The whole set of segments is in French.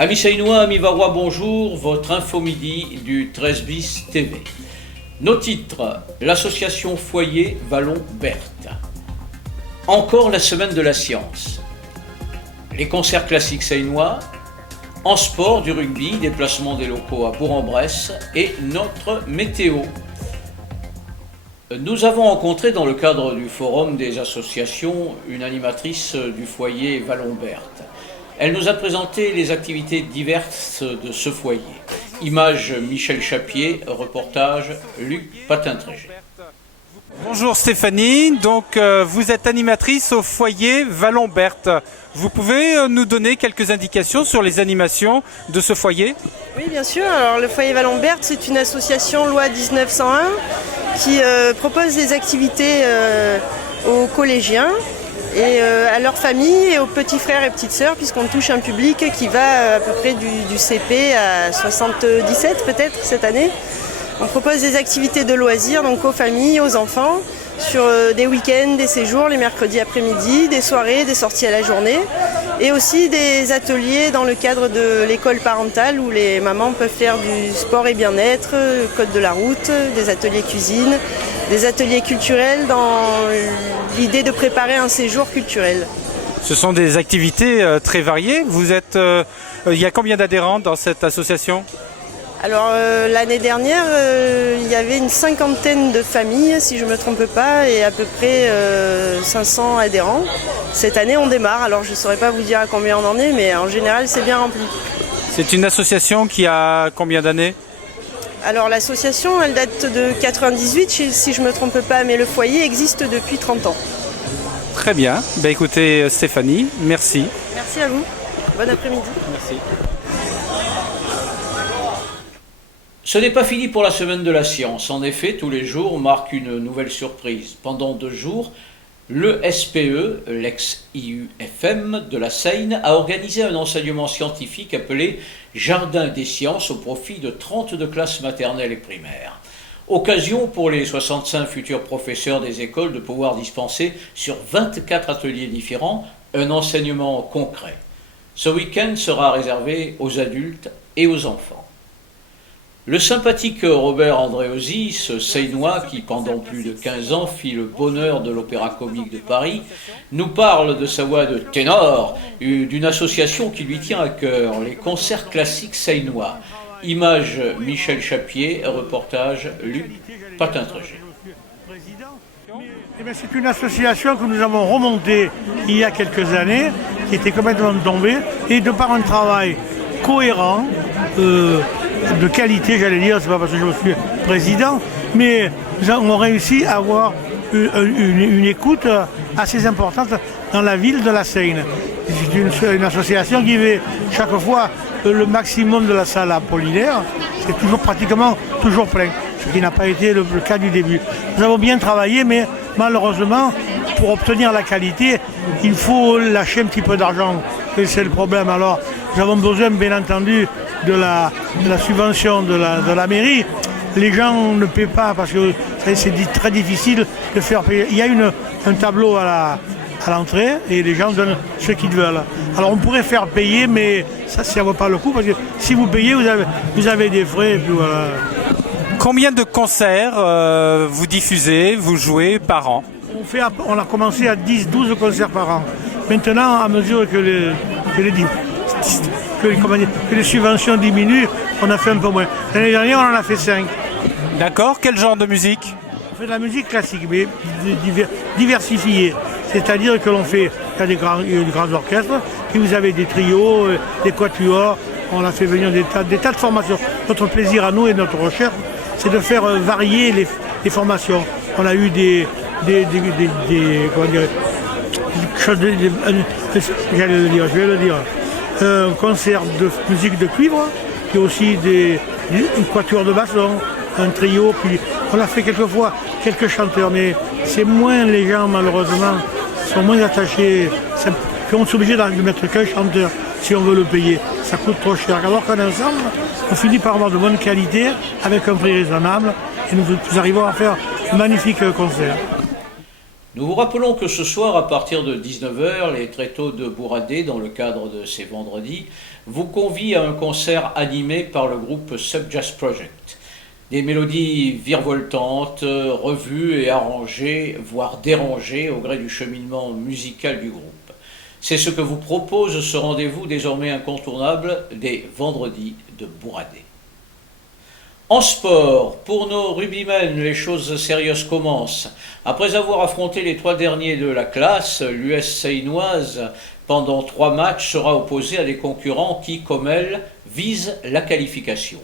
Amis Seinois, amis Varois, bonjour, votre info midi du 13 bis TV. Nos titres, l'association Foyer Vallon-Berthe. Encore la semaine de la science. Les concerts classiques seinois. En sport, du rugby, déplacement des locaux à Bourg-en-Bresse et notre météo. Nous avons rencontré dans le cadre du forum des associations une animatrice du foyer Vallon-Berthe. Elle nous a présenté les activités diverses de ce foyer. Images Michel Chapier, reportage Luc Patin-Trégé. Bonjour Stéphanie, donc vous êtes animatrice au foyer Vallon-Berthe. Vous pouvez nous donner quelques indications sur les animations de ce foyer ? Oui, bien sûr. Alors, le foyer Vallon-Berthe, c'est une association loi 1901 qui propose des activités aux collégiens et à leurs familles et aux petits frères et petites sœurs, puisqu'on touche un public qui va à peu près du CP à 77 peut-être cette année. On propose des activités de loisirs donc aux familles, aux enfants, sur des week-ends, des séjours, les mercredis après-midi, des soirées, des sorties à la journée, et aussi des ateliers dans le cadre de l'école parentale où les mamans peuvent faire du sport et bien-être, code de la route, des ateliers cuisine, des ateliers culturels dans l'idée de préparer un séjour culturel. Ce sont des activités très variées. Il y a combien d'adhérents dans cette association ? Alors l'année dernière, il y avait une cinquantaine de familles, si je ne me trompe pas, et à peu près 500 adhérents. Cette année, on démarre, alors je ne saurais pas vous dire à combien on en est, mais en général, c'est bien rempli. C'est une association qui a combien d'années ? Alors l'association, elle date de 98, si je ne me trompe pas, mais le foyer existe depuis 30 ans. Très bien. Écoutez Stéphanie, merci. Merci à vous. Bon après-midi. Merci. Ce n'est pas fini pour la semaine de la science. En effet, tous les jours marquent une nouvelle surprise. Pendant 2 jours, le SPE, l'ex-IUFM de la Seine, a organisé un enseignement scientifique appelé Jardin des sciences au profit de 32 classes maternelles et primaires. Occasion pour les 65 futurs professeurs des écoles de pouvoir dispenser sur 24 ateliers différents un enseignement concret. Ce week-end sera réservé aux adultes et aux enfants. Le sympathique Robert Andréosi, ce Seinois qui pendant plus de 15 ans fit le bonheur de l'Opéra Comique de Paris, nous parle de sa voix de ténor, d'une association qui lui tient à cœur, les concerts classiques seinois. Image Michel Chapier, reportage Luc Patin-Trégé. C'est une association que nous avons remontée il y a quelques années, qui était complètement tombée, et de par un travail cohérent, de qualité, j'allais dire, c'est pas parce que je suis président, mais nous avons réussi à avoir une écoute assez importante dans la ville de la Seine. C'est une association qui fait chaque fois le maximum de la salle Apollinaire. C'est toujours pratiquement toujours plein, ce qui n'a pas été le cas du début. Nous avons bien travaillé, mais malheureusement, pour obtenir la qualité, il faut lâcher un petit peu d'argent. Et c'est le problème. Alors, nous avons besoin, bien entendu, de la subvention de la mairie. Les gens ne paient pas parce que c'est très difficile de faire payer. Il y a un tableau à l'entrée et les gens donnent ce qu'ils veulent. Alors on pourrait faire payer, mais ça ne vaut pas le coup parce que si vous payez, vous avez des frais. Et puis voilà. Combien de concerts vous diffusez, vous jouez par an ? On a commencé à 10-12 concerts par an. Maintenant, à mesure que les subventions diminuent, on a fait un peu moins. L'année dernière, on en a fait 5. D'accord. Quel genre de musique ? On fait de la musique classique, mais diversifiée. C'est-à-dire que l'on fait des grands orchestres, puis vous avez des trios, des quatuors. On a fait venir des tas de formations. Notre plaisir à nous et notre recherche, c'est de faire varier les formations. On a eu un concert de musique de cuivre, puis aussi une quatuor de basson, un trio, puis on a fait quelquefois quelques chanteurs, mais c'est moins, les gens malheureusement sont moins attachés, puis on est obligé de mettre qu'un chanteur si on veut le payer, ça coûte trop cher. Alors qu'en ensemble, on finit par avoir de bonne qualité, avec un prix raisonnable, et nous arrivons à faire un magnifique concert. Nous vous rappelons que ce soir, à partir de 19h, les Tréteaux de Bourradé, dans le cadre de ces vendredis, vous convient à un concert animé par le groupe Subjazz Project. Des mélodies virevoltantes, revues et arrangées, voire dérangées au gré du cheminement musical du groupe. C'est ce que vous propose ce rendez-vous désormais incontournable des vendredis de Bourradé. En sport, pour nos rugbymen, les choses sérieuses commencent. Après avoir affronté les 3 derniers de la classe, l'US Seinoise, pendant 3 matchs, sera opposée à des concurrents qui, comme elle, visent la qualification.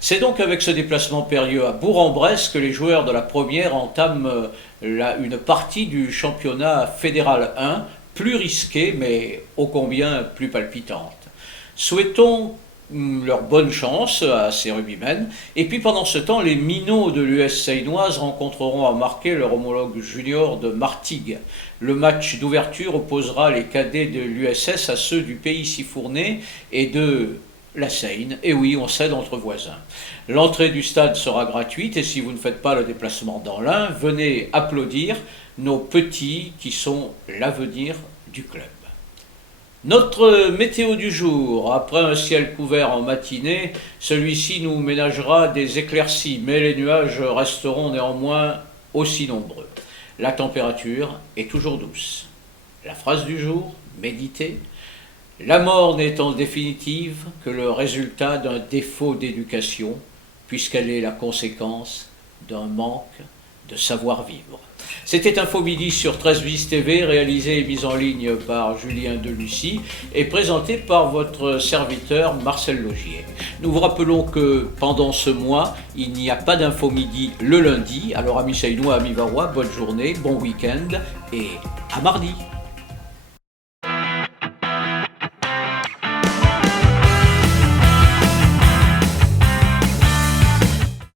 C'est donc avec ce déplacement périlleux à Bourg-en-Bresse que les joueurs de la première entament une partie du championnat fédéral 1, plus risquée mais ô combien plus palpitante. Souhaitons leur bonne chance à ces rugbymen. Et puis pendant ce temps, les minots de l'US Seinoise rencontreront à marquer leur homologue junior de Martigues. Le match d'ouverture opposera les cadets de l'USS à ceux du pays Sifournais et de la Seine. Et oui, on cède entre voisins. L'entrée du stade sera gratuite et si vous ne faites pas le déplacement dans l'Ain, venez applaudir nos petits qui sont l'avenir du club. Notre météo du jour, après un ciel couvert en matinée, celui-ci nous ménagera des éclaircies, mais les nuages resteront néanmoins aussi nombreux. La température est toujours douce. La phrase du jour, méditez. La mort n'est en définitive que le résultat d'un défaut d'éducation, puisqu'elle est la conséquence d'un manque de savoir-vivre. C'était Info Midi sur 13 bis TV, réalisé et mis en ligne par Julien Delucy et présenté par votre serviteur Marcel Logier. Nous vous rappelons que pendant ce mois, il n'y a pas d'Info Midi le lundi. Alors amis Seinois, amis Varois, bonne journée, bon week-end et à mardi.